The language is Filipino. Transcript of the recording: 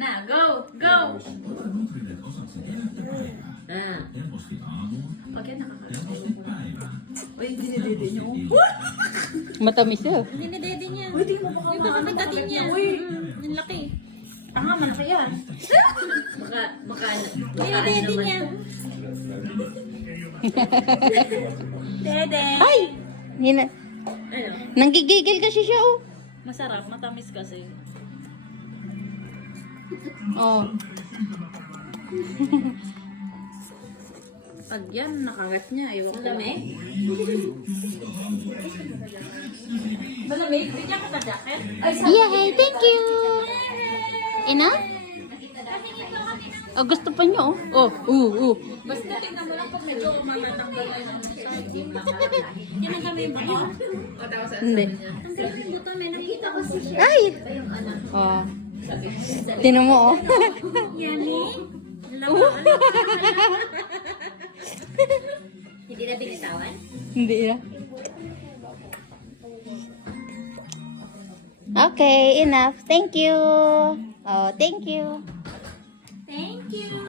na. Go! Go! Okay, nakakaroon. Uy, dinidede niyo. Matamis yun. Hindi na dede niya. Uy, di mo baka Yung baka kagatin niya. Uy! Ang laki. Tanga man kaya. Hindi na dede niya. Dede. Ay! Hina. Ano? Nanggigigil kasi siya, oh. Masarap. Matamis kasi. Oh. Pag yan, nakagat niya. Ayaw ko. Malamig? Malamig? Hindi niya jacket. Yay! Thank you! Enough? Oh, gusto pa niyo, oh. Oh, Basta tingnan mo lang kung medyo mamatanggal na yung Yan ang kami yung buto. Hindi. Ang sarap yung buto. May nakita ko si Chef. Ay! Oh. Tinan mo, oh. Yummy. Hindi na binitawan? Hindi na. Okay, enough. Thank you. Oh, thank you. Thank you.